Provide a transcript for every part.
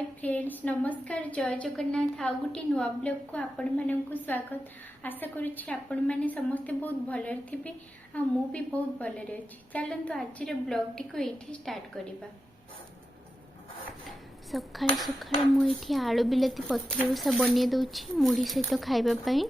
Hi friends नमस्कार जय जगन्नाथ आउ गोटे नुआ ब्लॉग को आपण मानक स्वागत। आशा करुच्ची आपण मैंने समस्ते बहुत भलरे थे आ मु भी बहुत भलरे अच्छी। चलतु आज ब्लॉग टी को ये स्टार्ट करवा। सकाळ सकाळ मुझे आलू बिलाती पत्र बसा बन दूची मुढ़ी सहित खावाई।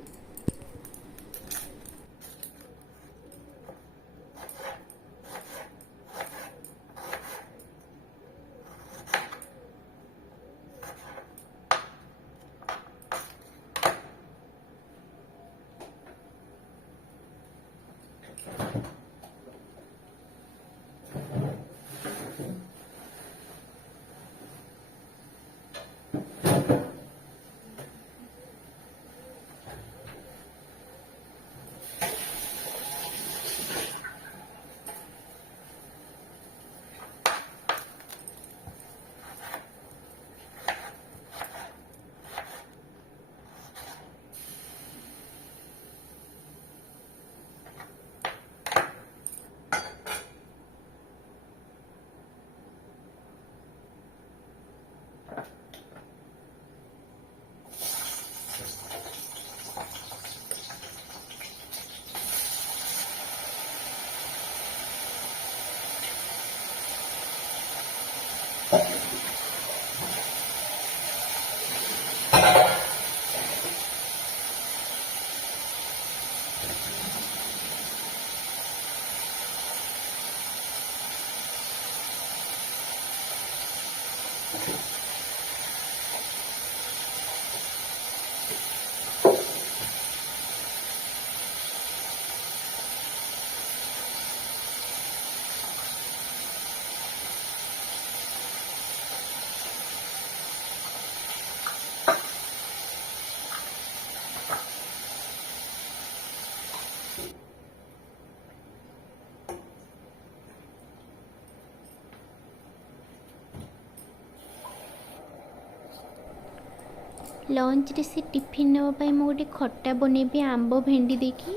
लंच रे से टिफिन नापी मु गोटे खट्टा बनैबी आंब भेंडी देखी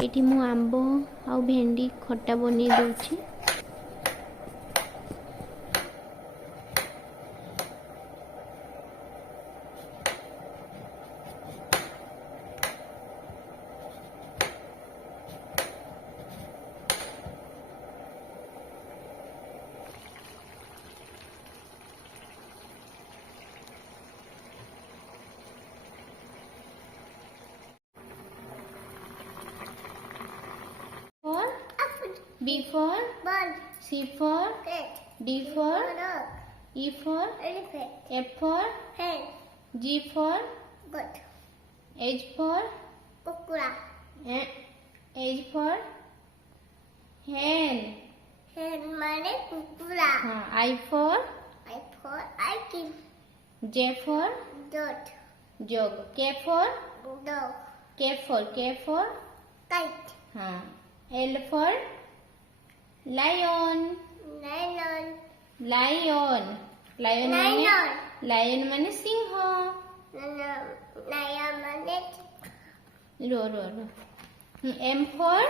ये मु आंब आ भेंडी खट्टा बन दूची। B for ball, C for cat, D for dog, E for elephant, F for hen, G for goat, H for kukura, H for hen, hen माने कुकुरा। हाँ I for ice, J for dot, jog, K for dog, K for kite। हाँ L for lion माने सिंह। रो M for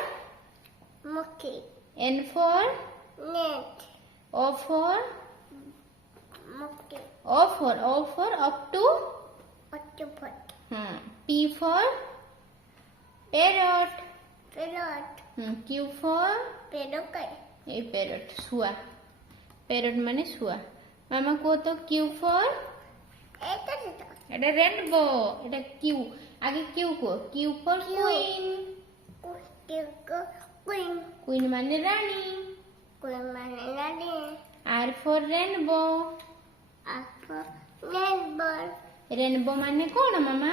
monkey, N for net, O for monkey, O for up to octopus। P for parrot, Q for parrot शुआ, parrot माने शुआ। मामा को तो Q for Etah rainbow, Etah Q आगे Q को Q for queen माने रानी, R for rainbow, rainbow माने कौन मामा?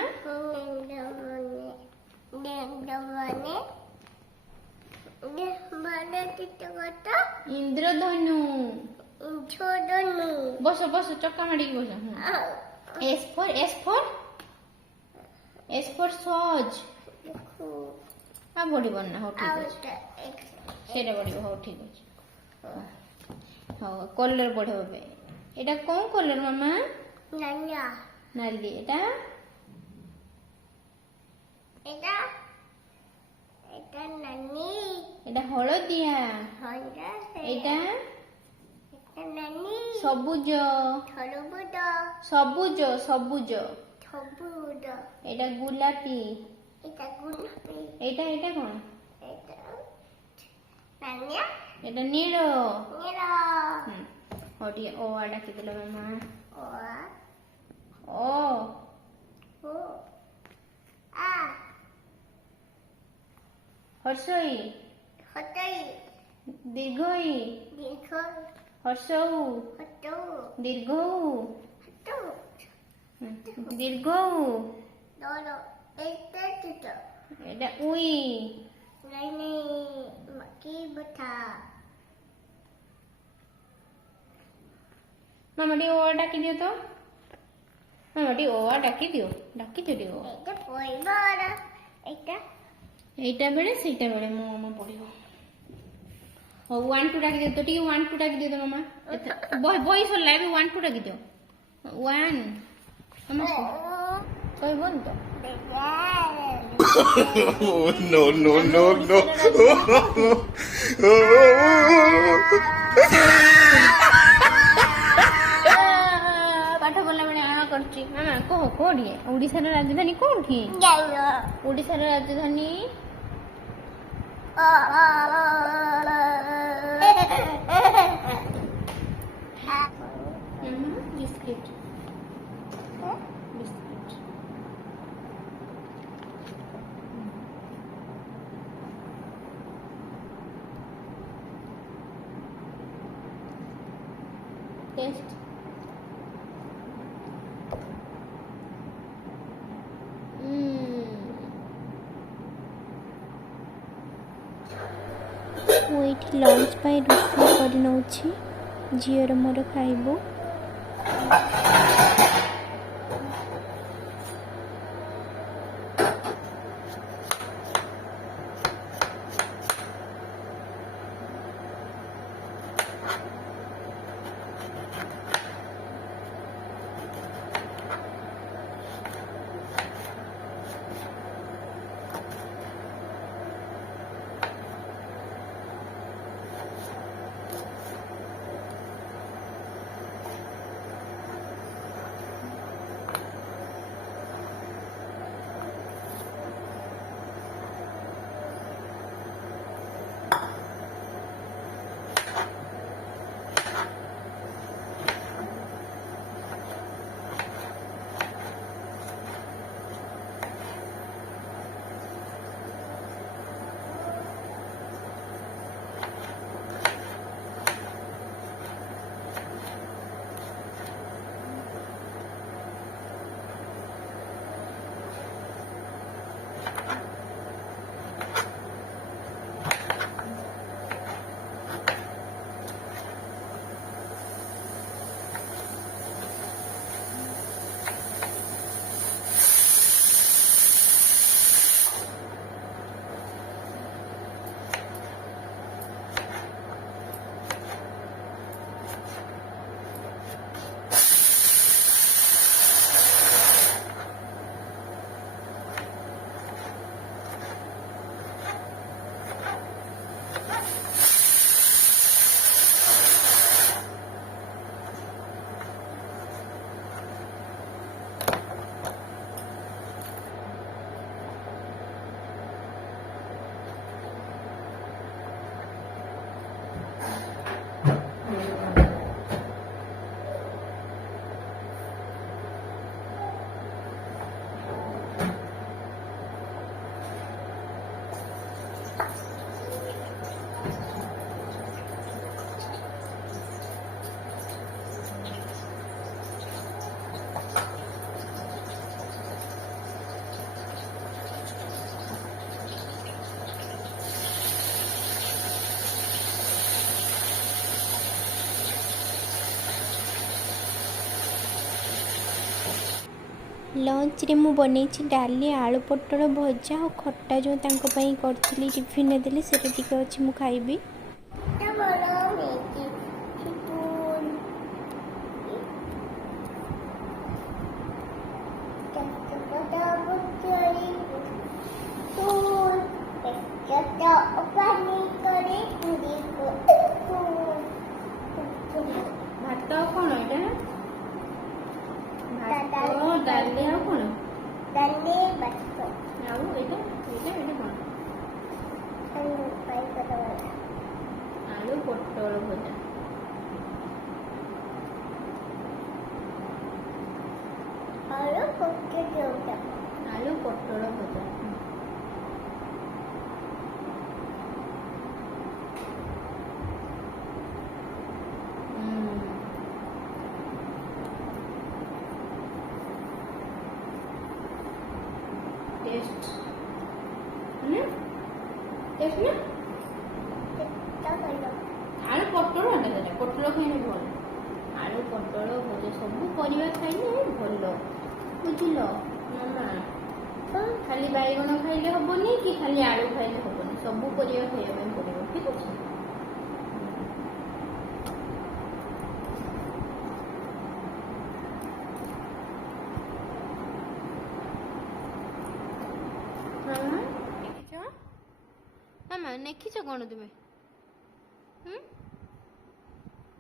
इंद्रधनु। बस चक्का माड़ी बस। S for सज। हाँ बड़ी बनना हो ठीक है सेटा बड़ी हो ठीक है। हाँ कलर बढ़े बे एटा कौन कलर मामा? नाली एटा नानी एटा हलदिया एटा ସବୁଜ ସବୁଜ ସବୁଜ এটা গোলাপি এটা এটা কোন এটা নীল ওটি ও ডাকি দিল মামা ও হর্ষই দীর্ঘই হর্ষৌ দীর্ঘৌ দীর্ঘৌ এটা উই মামা টি ও ডাকি দিও তো মামা টি ও ডাকি দিও টি ও এইটা বেড়ে সেইটা বেড়ে ମୋ ମାମା ପଢିବ ହଉ 1 2 ଡାକି ଦିଅ ତ ଟିକେ 1 2 ଡାକି ଦିଅ ମାମା ବହି ସରିଲା ଏବେ 1 2 ଡାକି ଦିଅ 1 ମାମା କହିବନି ତ no no no no ପାଠ ପଢିଲା ବେଳେ କରୁଛି ମାମା କହ କୋଉଠି ଓଡିଶାର ରାଜଧାନୀ କୋଉଠି ଓଡିଶାର ରାଜଧାନୀ ବିସ୍କିଟ ବିସ୍କିଟ টেস্ট ମୁଁ ଏଇଠି ଲଞ୍ଚ ପାଇଁ ରୋଷେଇ କରିନେଉଛି ଝିଅର ମୋର ଖାଇବୁ। ଲଞ୍ଚରେ ମୁଁ ବନେଇଛି ଡାଲି ଆଳୁ ପୋଟଳ ଭଜା ଆଉ ଖଟା ଯେଉଁ ତାଙ୍କ ପାଇଁ କରିଥିଲି ଟିଫିନ୍ରେ ଦେଲି ସେଇଟା ଟିକେ ଅଛି ମୁଁ ଖାଇବି। ଡାଲି ଆଉ କଣ ଡାଲି ଭାତ ଆଉ ଏଇଟା କଣ ଆଳୁ ପୋଟଳ ଭଜା ଆଳୁ ପକେଇ ଆଳୁ ପୋଟଳ ଭଜା टेस्ट टेस्ट ना आलू पटल आटा पटल खाइले भल आलू पटल भजा सब परिवा खाइले भल बुझल मामा खाली बैगन खाइले हेनी कि खाली आलू खाइले हेनी सब परिवा खाइबा पड़ो ठीक अच्छे मामा नेखिच कौन तुम्हें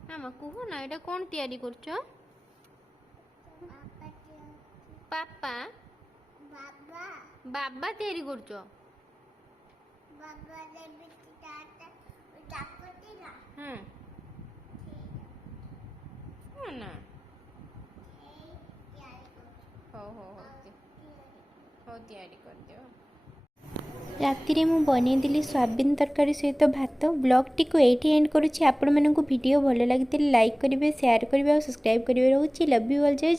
मामा कुह ना एटा कौन तैयारी करछ पापा बाबा बाबा तैयारी करछ बाबा देवी चापती ना हां हां ना हो हो तैयारी कर दियो राति में बनईली सोयाबीन तरकारी सहित भात ब्लॉगटी को ये एंड करुँच आपण मानक वीडियो भल लगी लाइक करेंगे शेयर करेंगे और सब्सक्राइब करेंगे रोचे लव यू ऑल जय